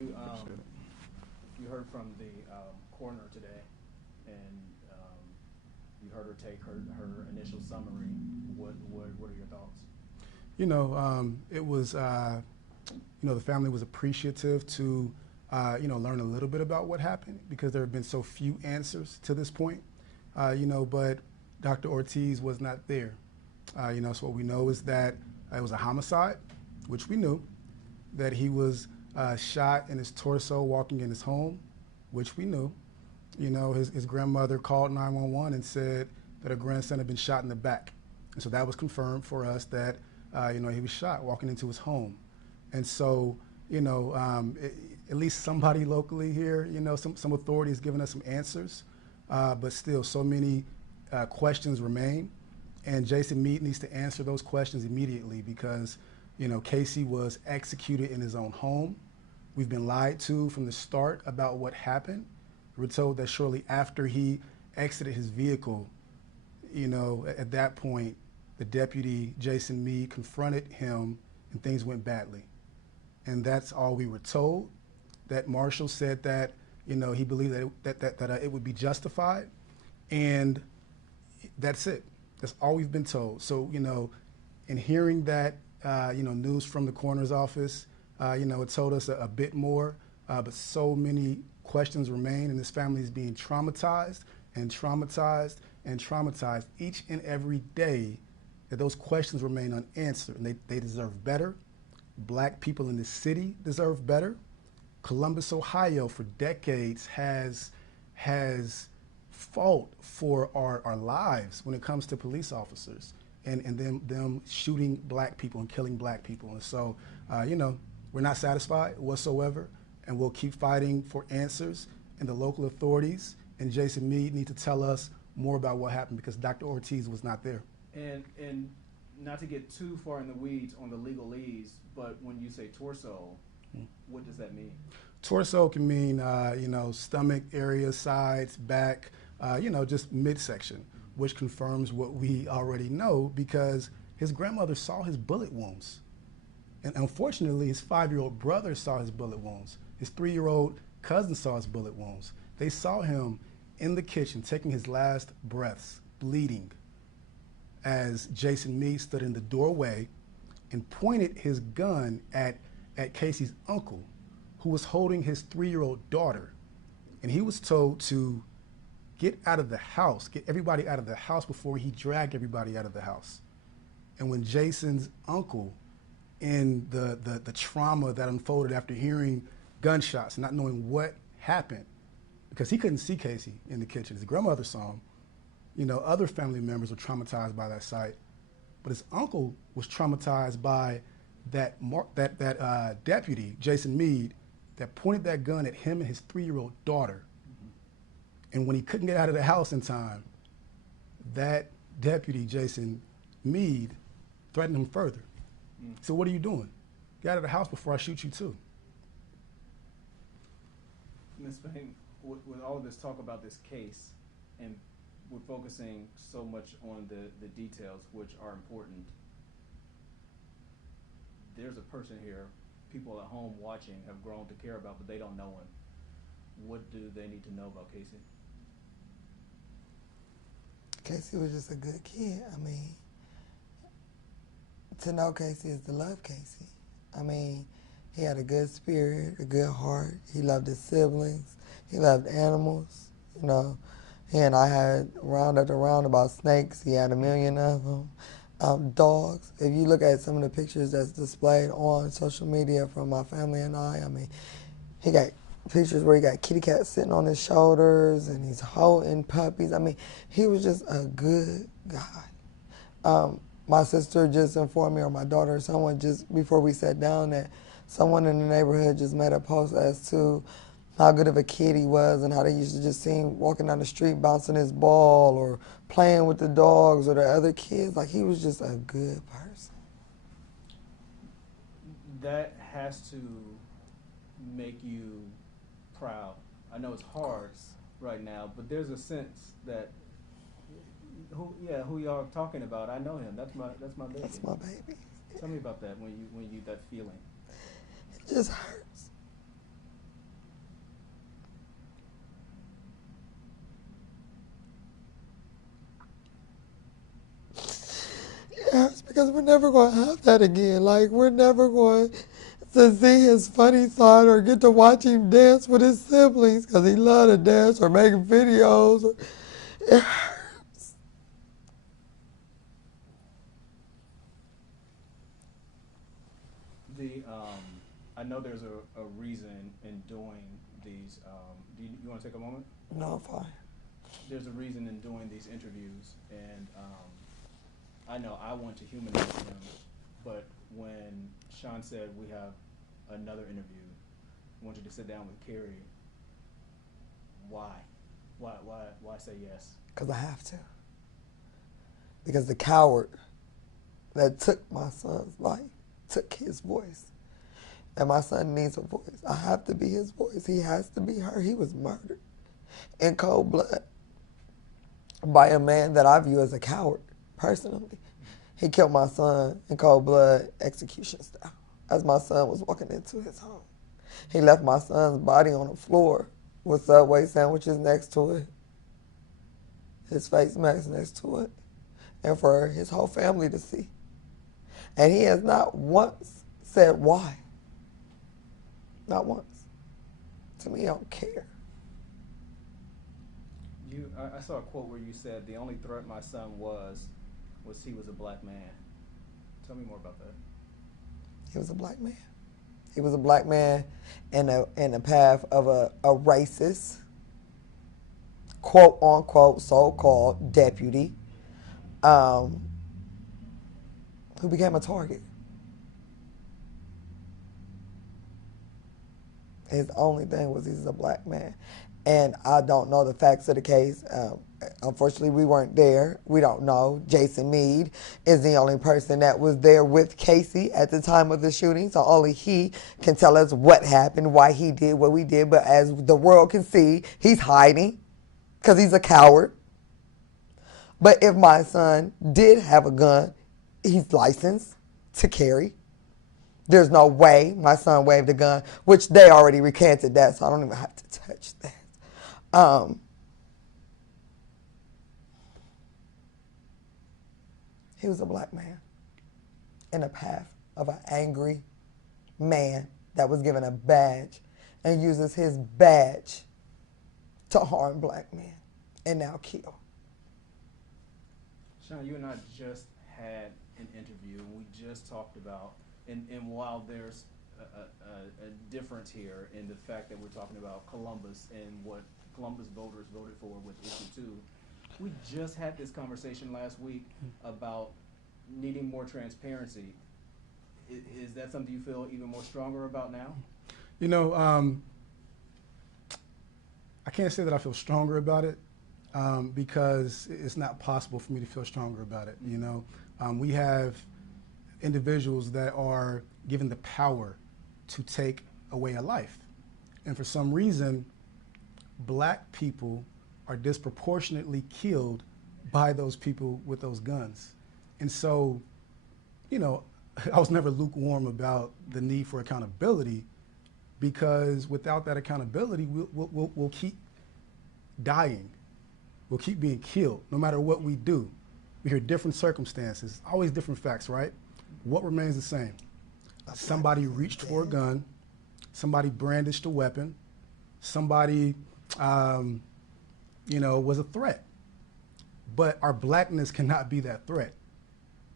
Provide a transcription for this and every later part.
You, Appreciate it. you heard from the coroner today, and you heard her take her initial summary. What are your thoughts? It was, the family was appreciative to, learn a little bit about what happened because there have been so few answers to this point. But Dr. Ortiz was not there. So what we know is that it was a homicide, which we knew, that he was shot in his torso walking in his home, which we knew. His grandmother called 911 and said that her grandson had been shot in the back. And so that was confirmed for us that, he was shot walking into his home. And so, at least somebody locally here, some authority has given us some answers, but still so many questions remain. And Jason Mead needs to answer those questions immediately because, Casey was executed in his own home. We've been lied to from the start about what happened. We were told that shortly after he exited his vehicle, at that point, the deputy, Jason Mead, confronted him and things went badly. And that's all we were told. That Marshall said that, he believed that it would be justified. And that's it. That's all we've been told. So, in hearing that, news from the coroner's office, it told us a bit more, but so many questions remain, and this family is being traumatized and traumatized and traumatized each and every day that those questions remain unanswered, and they deserve better. Black people in this city deserve better. Columbus, Ohio, for decades has fought for our lives when it comes to police officers and them shooting black people and killing black people. And so, we're not satisfied whatsoever, and we'll keep fighting for answers. And the local authorities and Jason Mead need to tell us more about what happened because Dr. Ortiz was not there. And not to get too far in the weeds on the legalese, but when you say torso, what does that mean? Torso can mean, stomach area, sides, back, just midsection, which confirms what we already know because his grandmother saw his bullet wounds. And unfortunately, his 5-year-old brother saw his bullet wounds. His 3-year-old cousin saw his bullet wounds. They saw him in the kitchen taking his last breaths, bleeding, as Jason Mead stood in the doorway and pointed his gun at Casey's uncle, who was holding his 3-year-old daughter. And he was told to get out of the house, get everybody out of the house before he dragged everybody out of the house. And when Jason's uncle, in the trauma that unfolded after hearing gunshots, not knowing what happened, because he couldn't see Casey in the kitchen. His grandmother saw him. Other family members were traumatized by that sight, but his uncle was traumatized by that deputy, Jason Mead, that pointed that gun at him and his 3-year-old daughter. And when he couldn't get out of the house in time, that deputy, Jason Mead, threatened him further. So what are you doing? Get out of the house before I shoot you too. Ms. Payne, with all of this talk about this case, and we're focusing so much on the details, which are important, there's a person here, people at home watching have grown to care about, but they don't know him. What do they need to know about Casey? Casey was just a good kid. I mean, to know Casey is to love Casey. I mean, he had a good spirit, a good heart. He loved his siblings. He loved animals. He and I had round after round about snakes. He had a million of them. Dogs. If you look at some of the pictures that's displayed on social media from my family and I mean, he got pictures where he got kitty cats sitting on his shoulders and he's holding puppies. I mean, he was just a good guy. My sister just informed me, or my daughter, or someone just before we sat down, that someone in the neighborhood just made a post as to how good of a kid he was and how they used to just see him walking down the street bouncing his ball or playing with the dogs or the other kids. Like, he was just a good person. That has to make you proud. I know it's hard right now, but there's a sense that who y'all talking about? I know him. That's my baby. That's my baby. Tell me about that when you that feeling. It just hurts. because we're never going to have that again. Like, we're never going to see his funny side or get to watch him dance with his siblings because he loved to dance or make videos. It hurts. The I know there's a reason in doing these. Do you want to take a moment? No, I'm fine. There's a reason in doing these interviews, and I know I want to humanize him, but when Sean said we have another interview, I want you to sit down with Carrie. Why? Why say yes? Because I have to. Because the coward that took my son's life took his voice. And my son needs a voice. I have to be his voice. He has to be her. He was murdered in cold blood by a man that I view as a coward, personally. He killed my son in cold blood, execution style, as my son was walking into his home. He left my son's body on the floor with Subway sandwiches next to it, his face mask next to it, and for his whole family to see. And he has not once said why. Not once. To me, I don't care. I saw a quote where you said the only threat my son was he was a black man. Tell me more about that. He was a black man. He was a black man in the path of a racist, quote unquote, so-called deputy, who became a target. His only thing was he's a black man. And I don't know the facts of the case. Unfortunately, we weren't there. We don't know. Jason Meade is the only person that was there with Casey at the time of the shooting. So only he can tell us what happened, why he did what we did. But as the world can see, he's hiding because he's a coward. But if my son did have a gun, he's licensed to carry. There's no way my son waved a gun, which they already recanted that, so I don't even have to touch that. He was a black man in the path of an angry man that was given a badge and uses his badge to harm black men and now kill. Sean, you and I just had an interview, and we just talked about, and while there's a difference here in the fact that we're talking about Columbus and what Columbus voters voted for with issue 2, we just had this conversation last week about needing more transparency. Is that something you feel even more stronger about now? You know, I can't say that I feel stronger about it because it's not possible for me to feel stronger about it. You know, we have individuals that are given the power to take away a life. And for some reason, black people are disproportionately killed by those people with those guns. And so, you know, I was never lukewarm about the need for accountability, because without that accountability, we'll keep dying. We'll keep being killed no matter what we do. We hear different circumstances, always different facts, right? What remains the same? Somebody reached for a gun, somebody brandished a weapon, somebody, you know, was a threat. But our blackness cannot be that threat.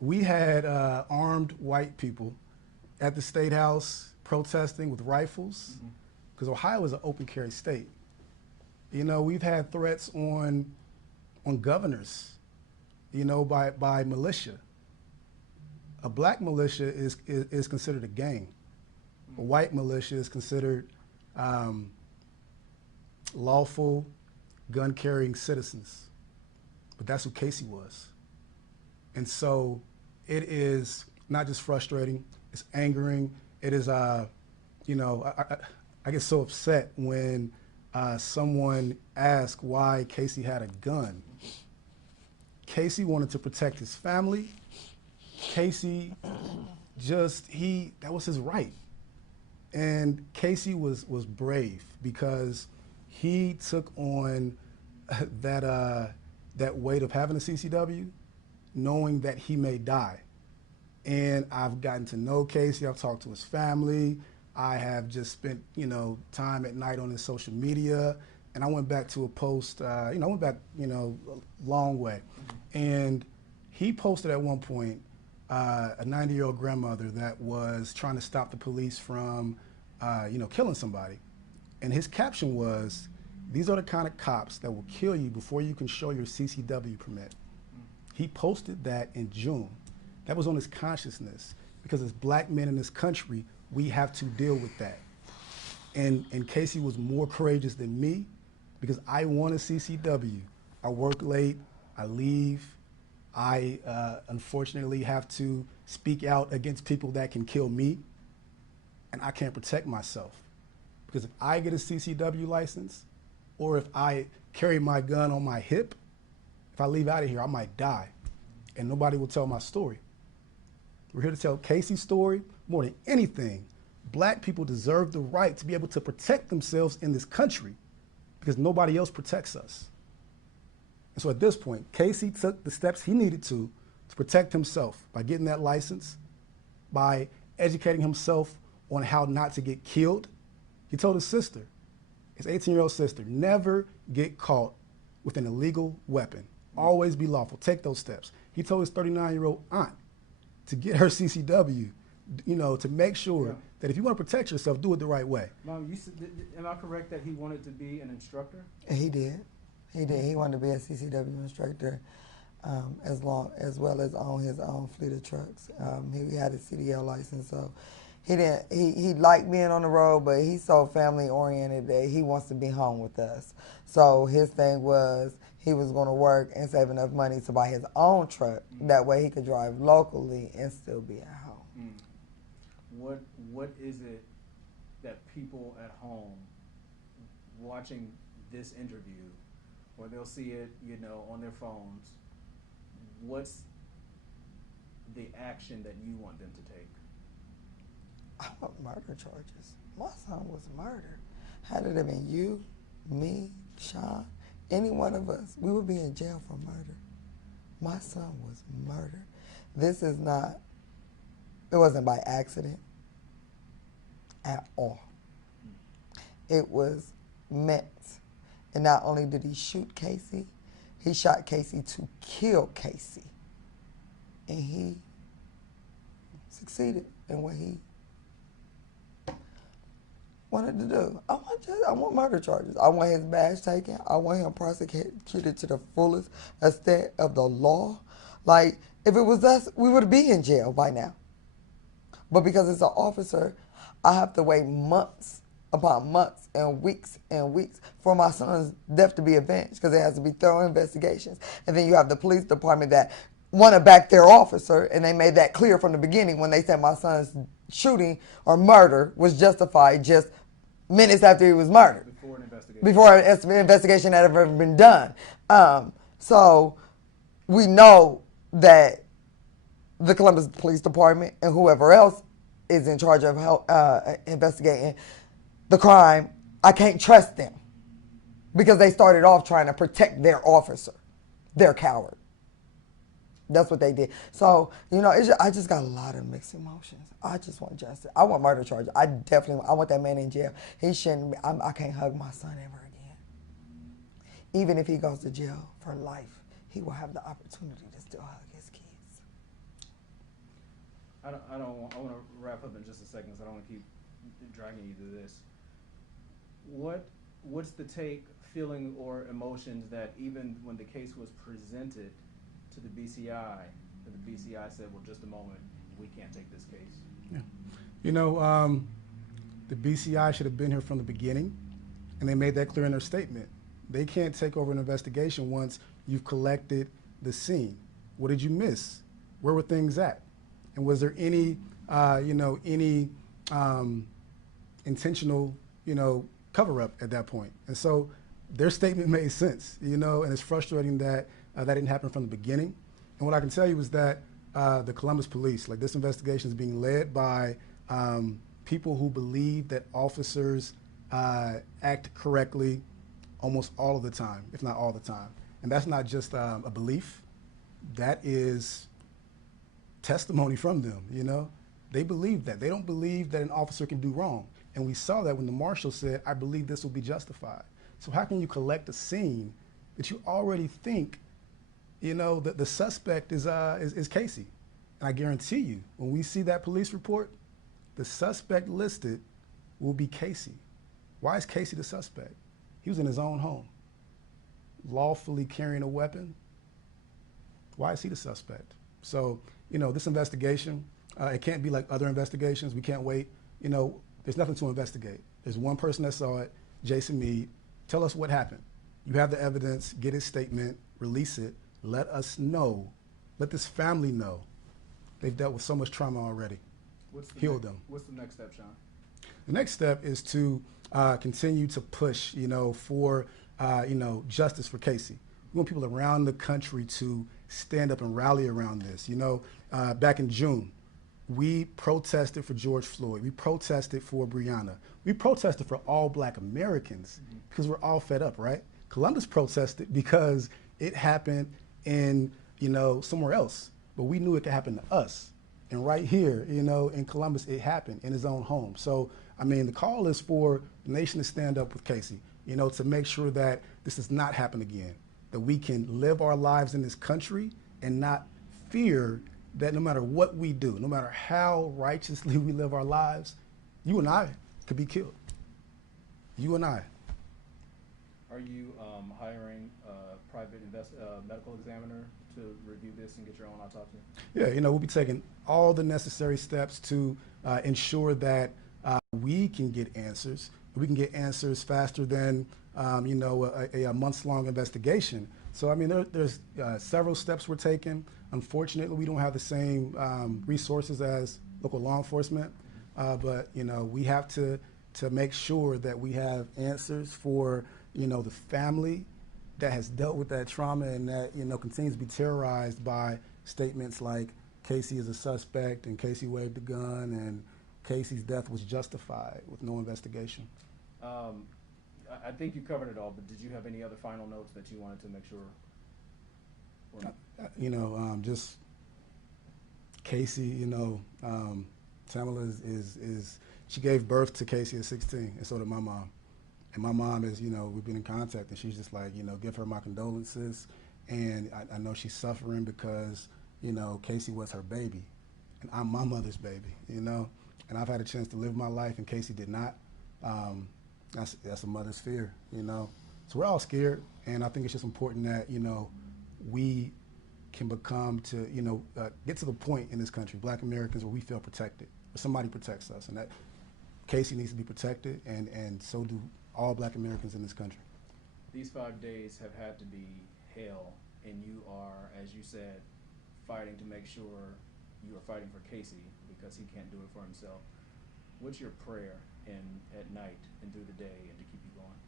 We had armed white people at the State House protesting with rifles, because Ohio is an open carry state. You know, we've had threats on governors, you know, by militia. A black militia is considered a gang. A white militia is considered lawful gun-carrying citizens. But that's who Casey was. And so it is not just frustrating, it's angering. It is, you know, I get so upset when someone asks why Casey had a gun. Casey wanted to protect his family. Casey that was his right. And Casey was brave because he took on that weight of having a CCW, knowing that he may die. And I've gotten to know Casey. I've talked to his family. I have just spent, time at night on his social media. And I went back to a post, I went back, a long way. And he posted at one point a 90-year-old grandmother that was trying to stop the police from, killing somebody. And his caption was, "These are the kind of cops that will kill you before you can show your CCW permit." He posted that in June. That was on his consciousness, because as black men in this country, we have to deal with that. And Casey was more courageous than me, because I want a CCW. I work late, I leave, I unfortunately have to speak out against people that can kill me, and I can't protect myself. Because if I get a CCW license, or if I carry my gun on my hip, if I leave out of here, I might die, and nobody will tell my story. We're here to tell Casey's story. More than anything, black people deserve the right to be able to protect themselves in this country, because nobody else protects us. And so at this point, Casey took the steps he needed to protect himself by getting that license, by educating himself on how not to get killed. He told his sister, his 18-year-old sister, never get caught with an illegal weapon. Always be lawful. Take those steps. He told his 39-year-old aunt to get her CCW, to make sure that if you want to protect yourself, do it the right way. Mom, am I correct that he wanted to be an instructor? He did. He did. He wanted to be a CCW instructor, as well as own his own fleet of trucks. He had a CDL license, so he liked being on the road, but he's so family oriented that he wants to be home with us. So his thing was he was going to work and save enough money to buy his own truck. That way he could drive locally and still be at home. What is it that people at home watching this interview, or they'll see it, on their phones, what's the action that you want them to take? I want murder charges. My son was murdered. Had it been you, me, Sean, any one of us, we would be in jail for murder. My son was murdered. It wasn't by accident at all. It was meant. And not only did he shoot Casey, he shot Casey to kill Casey. And he succeeded in what he wanted to do. I want murder charges. I want his badge taken. I want him prosecuted to the fullest extent of the law. Like, if it was us, we would be in jail by now. But because it's an officer, I have to wait months upon months and weeks for my son's death to be avenged, because it has to be thorough investigations. And then you have the police department that want to back their officer, and they made that clear from the beginning when they said my son's shooting or murder was justified just minutes after he was murdered. Before an investigation. Before an investigation had ever been done. So we know that the Columbus Police Department and whoever else is in charge of investigating the crime, I can't trust them, because they started off trying to protect their officer. They're coward. That's what they did. So, I just got a lot of mixed emotions. I just want justice. I want murder charges. I want that man in jail. He shouldn't be, I can't hug my son ever again. Even if he goes to jail for life, he will have the opportunity to still hug his kids. I want to wrap up in just a second, because I don't want to keep dragging you through this. What's the feeling or emotions that even when the case was presented to the BCI, that the BCI said, well, just a moment, we can't take this case? Yeah. The BCI should have been here from the beginning, and they made that clear in their statement. They can't take over an investigation once you've collected the scene. What did you miss? Where were things at? And was there any intentional, cover-up at that point? And so their statement made sense, and it's frustrating that that didn't happen from the beginning. And what I can tell you is that the Columbus Police, like, this investigation is being led by people who believe that officers act correctly almost all of the time, if not all the time. And that's not just a belief. That is testimony from them, you know? They believe that. They don't believe that an officer can do wrong. And we saw that when the marshal said, I believe this will be justified. So how can you collect a scene that you already think, you know, that the suspect is Casey? And I guarantee you, when we see that police report, the suspect listed will be Casey. Why is Casey the suspect? He was in his own home, lawfully carrying a weapon. Why is he the suspect? So, you know, this investigation, it can't be like other investigations. We can't wait. You know, there's nothing to investigate. There's one person that saw it, Jason Meade. Tell us what happened. You have the evidence, get his statement, release it, let us know, let this family know. They've dealt with so much trauma already. Heal them. What's the next step, Sean? The next step is to continue to push, you know, for, you know, justice for Casey. We want people around the country to stand up and rally around this. You know, back in June, we protested for George Floyd. We protested for Breonna. We protested for all Black Americans because we're all fed up, right? Columbus protested because it happened in, you know, somewhere else, but we knew it could happen to us. And right here, you know, in Columbus, it happened in his own home. So, I mean, the call is for the nation to stand up with Casey, you know, to make sure that this does not happen again, that we can live our lives in this country and not fear that no matter what we do, no matter how righteously we live our lives, you and I could be killed. You and I. Are you hiring a private medical examiner to review this and get your own autopsy? Yeah, you know, we'll be taking all the necessary steps to ensure that we can get answers. We can get answers faster than, you know, a months-long investigation. So, I mean, there's several steps we're taking. Unfortunately, we don't have the same resources as local law enforcement, but, you know, we have to make sure that we have answers for, you know, the family that has dealt with that trauma and that, you know, continues to be terrorized by statements like Casey is a suspect and Casey waved a gun and Casey's death was justified with no investigation. I think you covered it all, but did you have any other final notes that you wanted to make sure? You know, just Casey, you know, Tamala is she gave birth to Casey at 16, and so did my mom. And my mom is, you know, we've been in contact, and she's just like, you know, give her my condolences. And I know she's suffering because, you know, Casey was her baby, and I'm my mother's baby, you know. And I've had a chance to live my life, and Casey did not. That's a mother's fear, you know. So we're all scared, and I think it's just important that, you know, we can become to, you know, get to the point in this country, Black Americans, where we feel protected, where somebody protects us, and that Casey needs to be protected, and so do all Black Americans in this country. These 5 days have had to be hell, and you are, as you said, fighting to make sure you are fighting for Casey because he can't do it for himself. What's your prayer at night and through the day and to keep you going?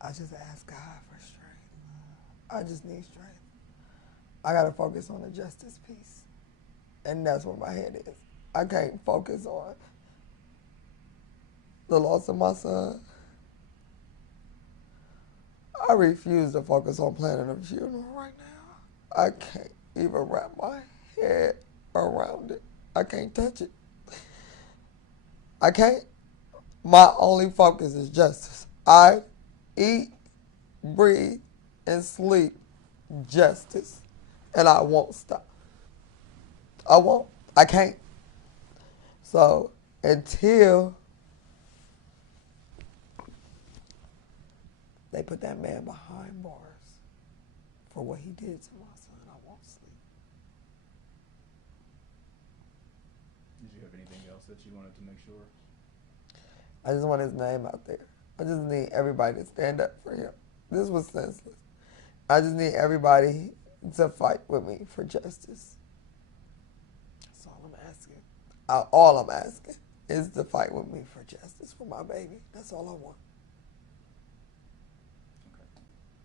I just ask God for strength. I just need strength. I gotta focus on the justice piece. And that's where my head is. I can't focus on the loss of my son. I refuse to focus on planning a funeral right now. I can't even wrap my head around it. I can't touch it. I can't. My only focus is justice. I eat, breathe, and sleep justice. And I won't stop. I won't. I can't. So until they put that man behind bars for what he did to my son, I won't sleep. Did you have anything else that you wanted to make sure? I just want his name out there. I just need everybody to stand up for him. This was senseless. I just need everybody to fight with me for justice. That's all I'm asking. All I'm asking is to fight with me for justice for my baby. That's all I want.